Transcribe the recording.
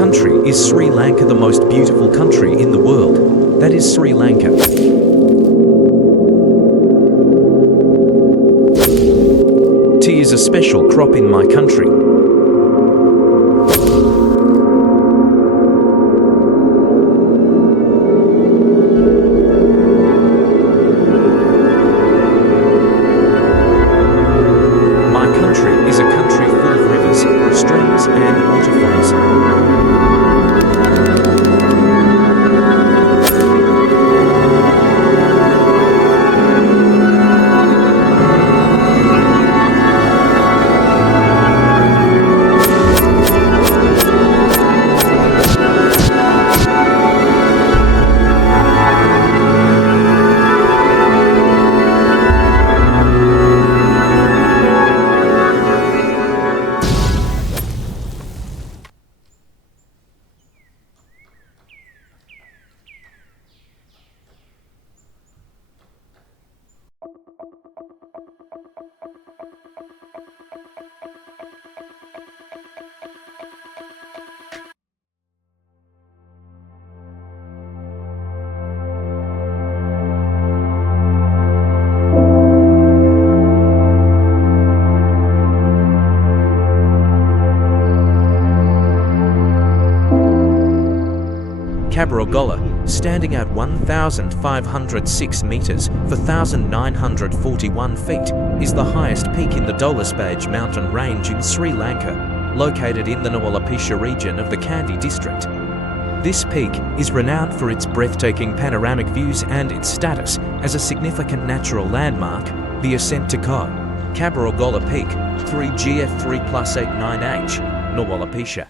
country is Sri Lanka, the most beautiful country in the world. That is Sri Lanka. Tea is a special crop in my country. My country is a country full of rivers, streams and waterfalls. Kabaragala, standing at 1,506 metres for 1,941 feet, is the highest peak in the Dolosbage mountain range in Sri Lanka, located in the Nawalapisha region of the Kandy district. This peak is renowned for its breathtaking panoramic views and its status as a significant natural landmark, the ascent to Kabaragala Peak, 3GF3+89H, Nawalapisha.